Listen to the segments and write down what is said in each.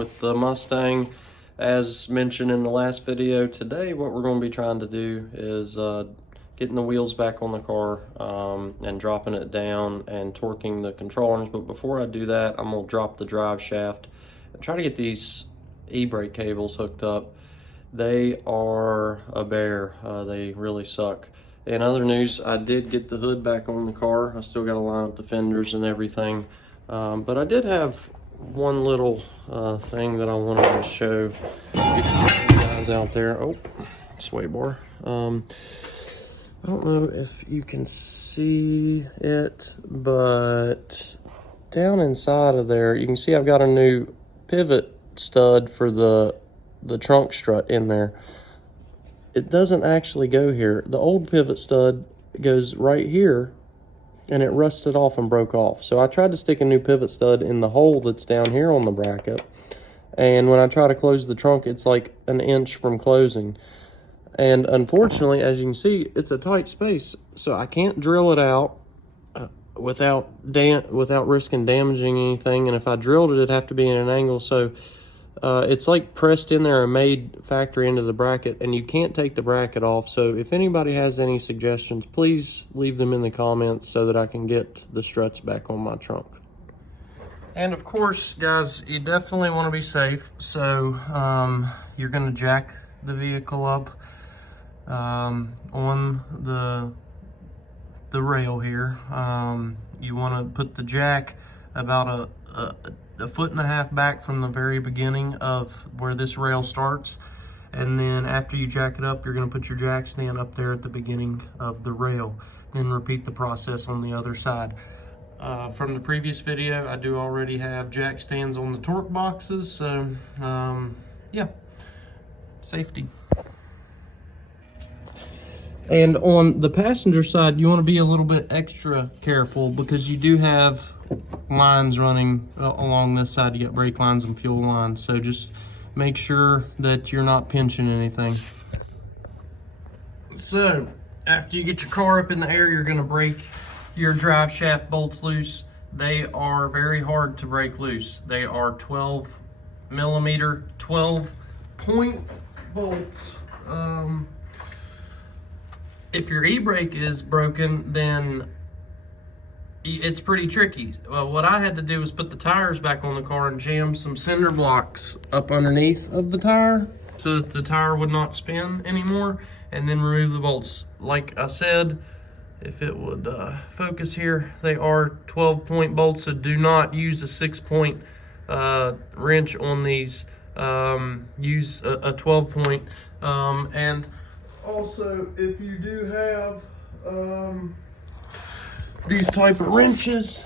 with the Mustang. As mentioned in the last video, today what we're going to be trying to do is getting the wheels back on the car and dropping it down and torquing the control arms. But before I do that, I'm going to drop the drive shaft and try to get these e-brake cables hooked up. They are a bear. They really suck. In other news, I did get the hood back on the car. I still got to line up the fenders and everything. But I did have one little thing that I wanted to show you guys out there. Oh, sway bar. I don't know if you can see it, but down inside of there, you can see I've got a new pivot stud for the trunk strut in there. It doesn't actually go here. The old pivot stud goes right here, and it rusted off and broke off. So I tried to stick a new pivot stud in the hole that's down here on the bracket, and when I try to close the trunk, it's like an inch from closing. And unfortunately, as you can see, it's a tight space, so I can't drill it out without risking damaging anything. And if I drilled it, it'd have to be in an angle. So it's like pressed in there and made factory into the bracket, and you can't take the bracket off. So if anybody has any suggestions, please leave them in the comments so that I can get the struts back on my trunk. And of course, guys, you definitely want to be safe. So you're going to jack the vehicle up on the rail here. You want to put the jack about a foot and a half back from the very beginning of where this rail starts, and then after you jack it up, you're going to put your jack stand up there at the beginning of the rail. Then repeat the process on the other side. From the previous video, I do already have jack stands on the torque boxes, so yeah, safety. And on the passenger side, you want to be a little bit extra careful because you do have lines running along this side. You got brake lines and fuel lines, so just make sure that you're not pinching anything. So after you get your car up in the air, you're going to break your drive shaft bolts loose. They are very hard to break loose. They are 12 millimeter 12-point bolts. If your e-brake is broken, then it's pretty tricky. Well, what I had to do was put the tires back on the car and jam some cinder blocks up underneath of the tire so that the tire would not spin anymore, and then remove the bolts. Like I said, if it would focus here, they are 12-point bolts, so do not use a 6-point wrench on these. Use a 12-point. And also, if you do have these type of wrenches,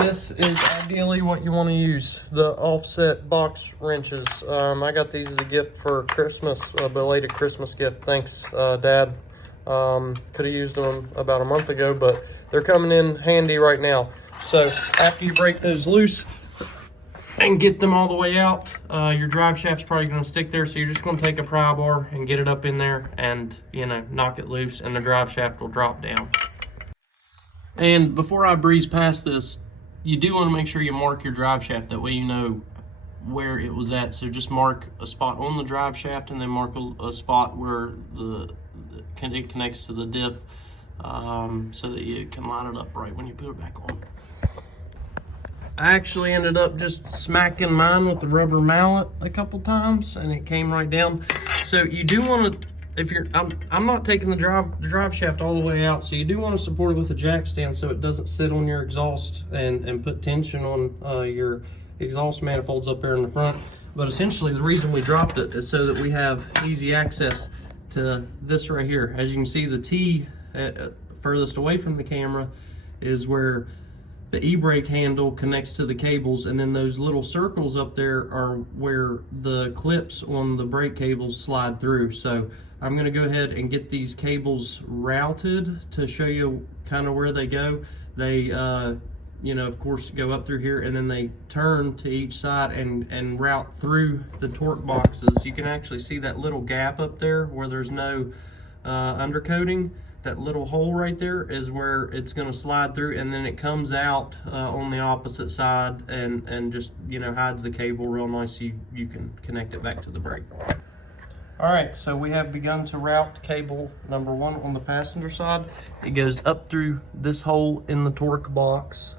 this is ideally what you want to use, the offset box wrenches. I got these as a gift for Christmas, a belated Christmas gift. Thanks, Dad. Could have used them about a month ago, but they're coming in handy right now. So after you break those loose and get them all the way out, your drive shaft's probably going to stick there, so you're just going to take a pry bar and get it up in there and, you know, knock it loose, and the drive shaft will drop down. And before I breeze past this, you do want to make sure you mark your drive shaft. That way you know where it was at. So just mark a spot on the drive shaft, and then mark a spot where it connects to the diff, so that you can line it up right when you put it back on. I actually ended up just smacking mine with the rubber mallet a couple times, and it came right down. So you do want to, if you're, I'm not taking the drive shaft all the way out, so you do want to support it with a jack stand so it doesn't sit on your exhaust and put tension on your exhaust manifolds up there in the front. But essentially, the reason we dropped it is so that we have easy access to this right here. As you can see, the T furthest away from the camera is where the e-brake handle connects to the cables, and then those little circles up there are where the clips on the brake cables slide through. So I'm going to go ahead and get these cables routed to show you kind of where they go. They you know, of course, go up through here, and then they turn to each side and route through the torque boxes. You can actually see that little gap up there where there's no undercoating. that little hole right there is where it's going to slide through, and then it comes out on the opposite side and just, you know, hides the cable real nice so you can connect it back to the brake. All right, so we have begun to route cable number 1 on the passenger side. It goes up through this hole in the torque box.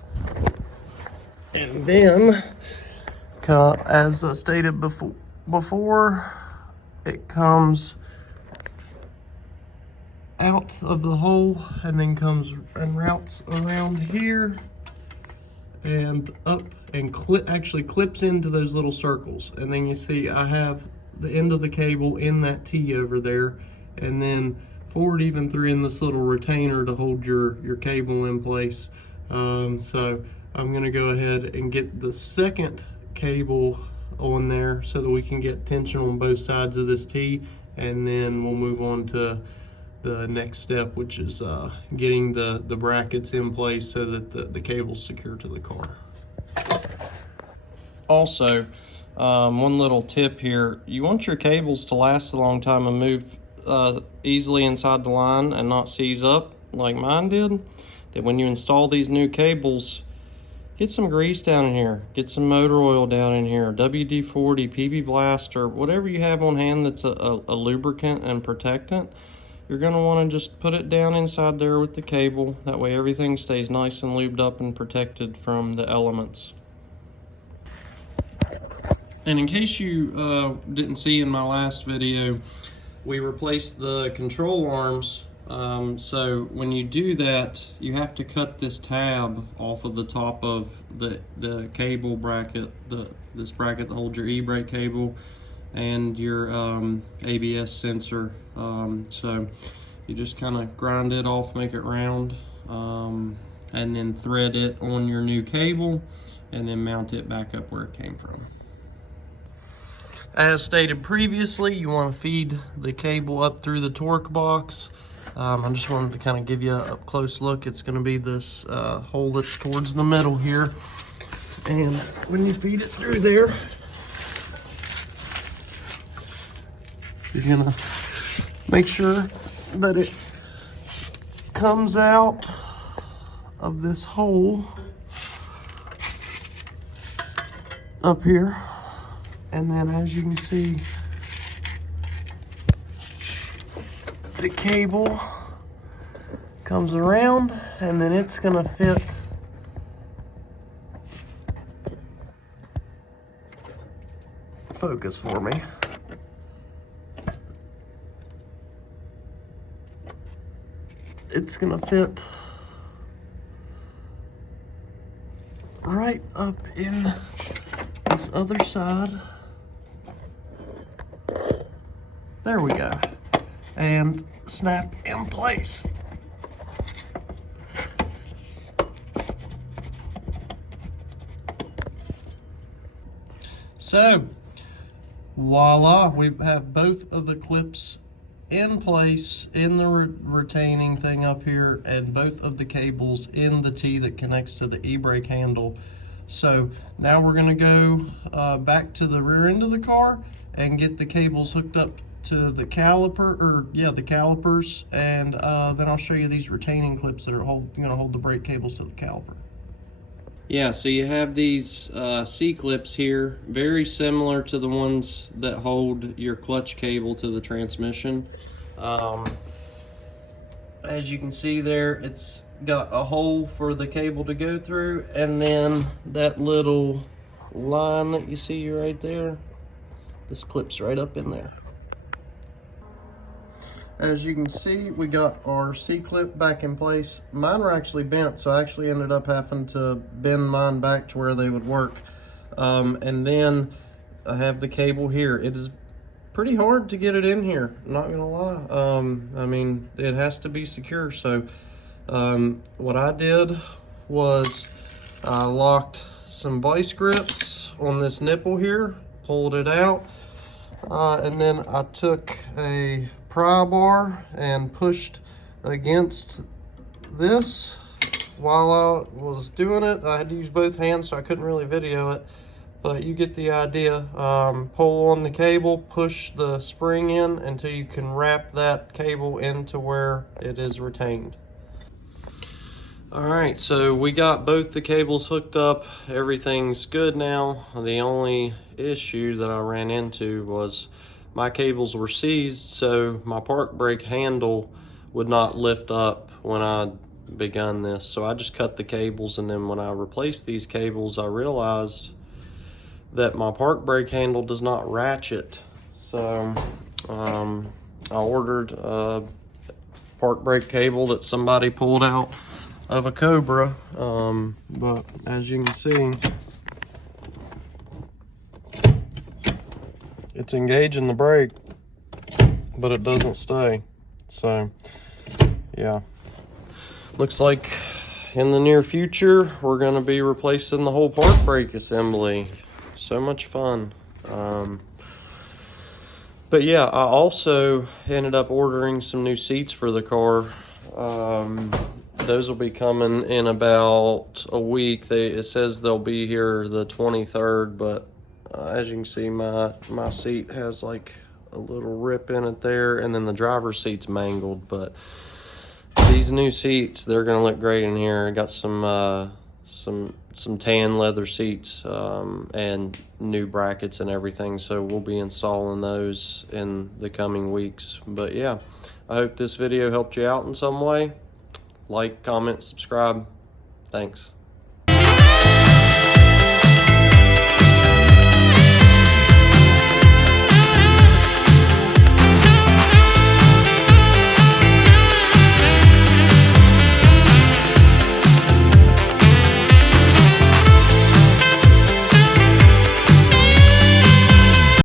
And then, as stated before, it comes out of the hole and then comes and routes around here and up and actually clips into those little circles. And then you see I have the end of the cable in that T over there, and then forward even through in this little retainer to hold your cable in place. So I'm gonna go ahead and get the second cable on there so that we can get tension on both sides of this T, and then we'll move on to the next step, which is getting the brackets in place so that the cable's secure to the car. Also, one little tip here, you want your cables to last a long time and move easily inside the line and not seize up like mine did. That when you install these new cables, get some grease down in here, get some motor oil down in here, WD-40, PB Blast, or whatever you have on hand that's a lubricant and protectant. You're going to want to just put it down inside there with the cable. That way everything stays nice and lubed up and protected from the elements. And in case you didn't see in my last video, we replaced the control arms. So when you do that, you have to cut this tab off of the top of the cable bracket, this bracket that holds your e-brake cable and your ABS sensor. So you just kind of grind it off, make it round, and then thread it on your new cable and then mount it back up where it came from. As stated previously, you want to feed the cable up through the torque box. I just wanted to kind of give you a close look. It's going to be this hole that's towards the middle here. And when you feed it through there, you're going to make sure that it comes out of this hole up here. And then as you can see, the cable comes around and then it's gonna fit focus for me. It's gonna fit right up in this other side. There we go. And snap in place. So, voila, we have both of the clips in place in the retaining thing up here, and both of the cables in the T that connects to the e-brake handle. So now we're gonna go back to the rear end of the car and get the cables hooked up to the the calipers, and then I'll show you these retaining clips that are gonna hold the brake cables to the caliper. Yeah, so you have these C-clips here, very similar to the ones that hold your clutch cable to the transmission. As you can see there, it's got a hole for the cable to go through, and then that little line that you see right there, this clips right up in there. As you can see, we got our C-clip back in place. Mine were actually bent, so I actually ended up having to bend mine back to where they would work. And then I have the cable here. It is pretty hard to get it in here, not gonna lie. I mean, it has to be secure. So what I did was I locked some vice grips on this nipple here, pulled it out, and then I took a pry bar and pushed against this. While I was doing it, I had to use both hands, so I couldn't really video it, but you get the idea. Pull on the cable, push the spring in until you can wrap that cable into where it is retained. All right, so we got both the cables hooked up. Everything's good now. The only issue that I ran into was my cables were seized, so my park brake handle would not lift up when I begun this. So I just cut the cables, and then when I replaced these cables, I realized that my park brake handle does not ratchet. So I ordered a park brake cable that somebody pulled out of a Cobra, but as you can see, it's engaging the brake, but it doesn't stay. So yeah, looks like in the near future we're going to be replacing the whole park brake assembly. So much fun. But yeah, I also ended up ordering some new seats for the car. Those will be coming in about a week. It says they'll be here the 23rd, but as you can see, my seat has like a little rip in it there, and then the driver's seat's mangled. But these new seats, they're gonna look great in here. I got some tan leather seats and new brackets and everything, so we'll be installing those in the coming weeks. But yeah, I hope this video helped you out in some way. Like, comment, subscribe. Thanks.